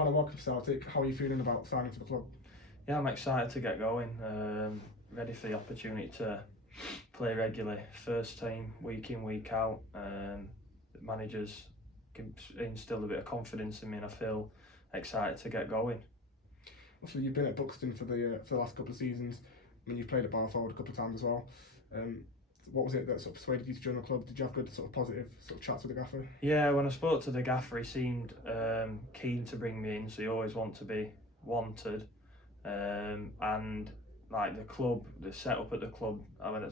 kind of welcome to Celtic. How are you feeling about signing for the club? Yeah, I'm excited to get going. Ready for the opportunity to play regularly, first team, week in, week out. The managers can instill a bit of confidence in me, and I feel excited to get going. Obviously, you've been at Buxton for the last couple of seasons. I mean, you've played at Barford a couple of times as well. What was it that sort of persuaded you to join the club? Did you have good sort of positive sort of chats with the gaffer? Yeah, when I spoke to the gaffer, he seemed keen to bring me in, so you always want to be wanted. And like the club, the setup at the club,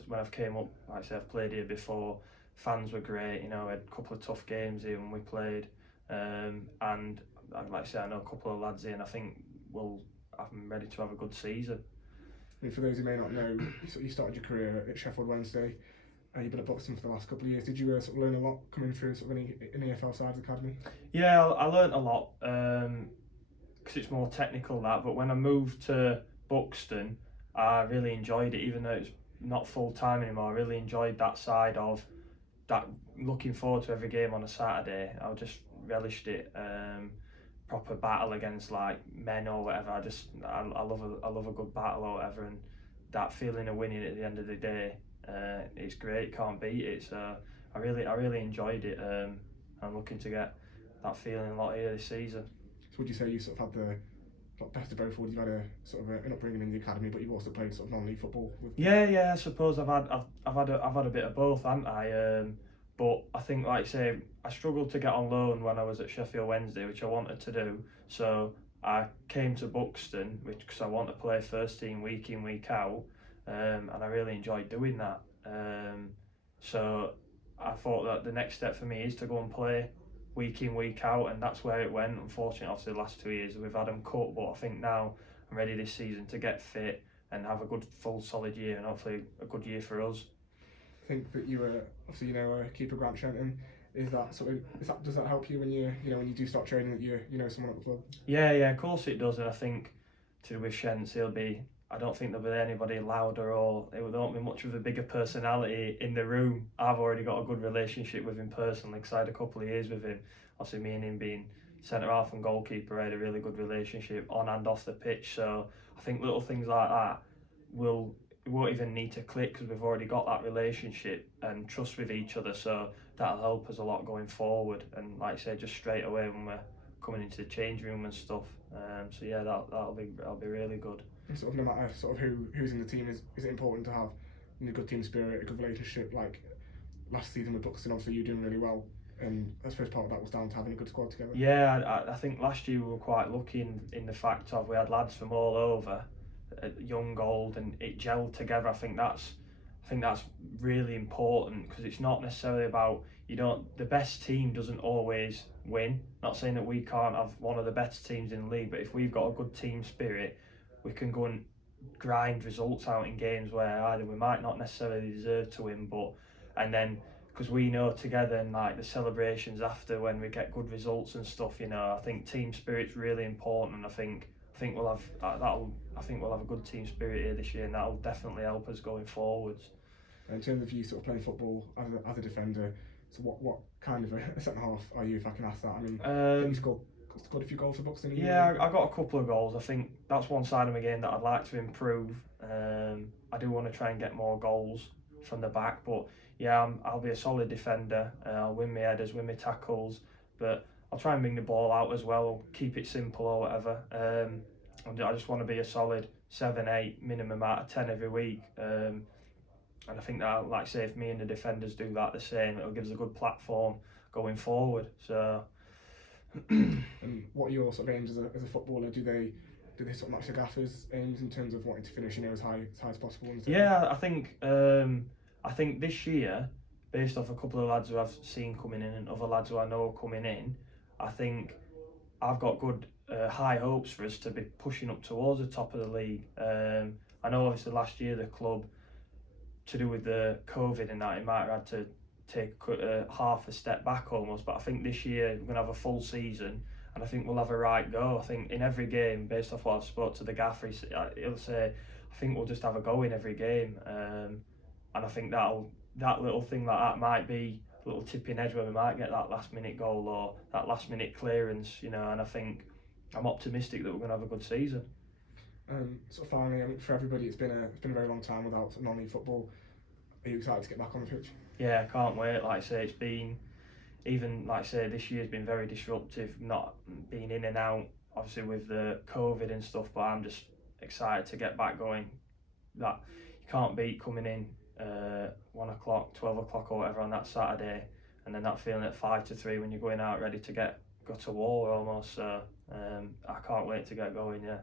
when I've came up, like I said, I've played here before. Fans were great, we had a couple of tough games here when we played, and like I said, I know a couple of lads here, and I think I'm ready to have a good season. I mean, for those who may not know, you started your career at Sheffield Wednesday. You've been at Buxton for the last couple of years. Did you sort of learn a lot coming through sort of an EFL sides academy? Yeah, I learnt a lot because it's more technical that. But when I moved to Buxton, I really enjoyed it, even though it's not full time anymore. I really enjoyed that side of that. Looking forward to every game on a Saturday. I just relished it. Proper battle against like men or whatever. I love a good battle or whatever, and that feeling of winning at the end of the day, it's great. Can't beat it. So I really enjoyed it. I'm looking to get that feeling a lot here this season. So would you say you sort of had the best of both worlds? You've had a sort of an upbringing in the academy, but you've also played sort of non-league football. Yeah. I suppose I've had a bit of both, haven't I? But I think, like I say, I struggled to get on loan when I was at Sheffield Wednesday, which I wanted to do. So I came to Buxton, because I want to play first team week in, week out, and I really enjoyed doing that. So I thought that the next step for me is to go and play week in, week out, and that's where it went. Unfortunately, obviously, the last 2 years we've had them cut, but I think now I'm ready this season to get fit and have a good, full, solid year, and hopefully a good year for us. I think that you were obviously keeper Grant Shenton. Does that help you when you do start training that you know someone at the club? Yeah, of course it does, and I think to do with Shents, I don't think there'll be anybody louder, or there won't be much of a bigger personality in the room. I've already got a good relationship with him personally, because I had a couple of years with him. Obviously, me and him being centre half and goalkeeper, I had a really good relationship on and off the pitch. So I think little things like that won't even need to click, because we've already got that relationship and trust with each other. So that'll help us a lot going forward. And like I say, just straight away when we're coming into the change room and stuff. So yeah, that'll be really good. And sort of no matter sort of who's in the team, is it important to have a good team spirit, a good relationship? Like last season with Buxton, obviously you were doing really well, and I suppose part of that was down to having a good squad together. Yeah, I think last year we were quite lucky in the fact of we had lads from all over, young, old, and it gelled together. I think that's really important, because it's not necessarily about the best team doesn't always win. Not saying that we can't have one of the best teams in the league, but if we've got a good team spirit, we can go and grind results out in games where either we might not necessarily deserve to win, and then because we know together, and like the celebrations after when we get good results and stuff, I think team spirit's really important, and I think we'll have a good team spirit here this year, and that'll definitely help us going forwards. In terms of you sort of playing football as a defender, so what kind of a centre half are you, if I can ask that? I mean, I think you scored a few goals for Buxton. Yeah, I got a couple of goals. I think that's one side of my game that I'd like to improve. I do want to try and get more goals from the back, but yeah, I'll be a solid defender. I'll win my headers, win my tackles, but I'll try and bring the ball out as well, keep it simple or whatever. I just want to be a solid 7, 8, minimum out of 10 every week. And I think that, like I say, if me and the defenders do that the same, it'll give us a good platform going forward. So. And what are your sort of aims as a footballer? Do they sort of match the gaffer's aims in terms of wanting to finish as high as possible? Yeah, I think this year, based off a couple of lads who I've seen coming in and other lads who I know are coming in, I think I've got good high hopes for us to be pushing up towards the top of the league. I know obviously last year the club, to do with the COVID and that, it might have had to take half a step back almost, but I think this year we're going to have a full season, and I think we'll have a right go. I think in every game, based off what I've spoke to the gaffer, he'll say I think we'll just have a go in every game, and I think that little thing like that might be a little tipping edge where we might get that last minute goal or that last minute clearance, and I think I'm optimistic that we're going to have a good season. Sort of finally, I mean, for everybody, it's been a very long time without non-league football. Are you excited to get back on the pitch? Yeah, I can't wait. Like I say, it's been, even like I say, this year's been very disruptive, not being in and out, obviously with the COVID and stuff, but I'm just excited to get back going. That you can't beat coming in 1 o'clock, 12 o'clock or whatever on that Saturday, and then that feeling at 5 to 3 when you're going out ready to go to war almost. So I can't wait to get going, yeah.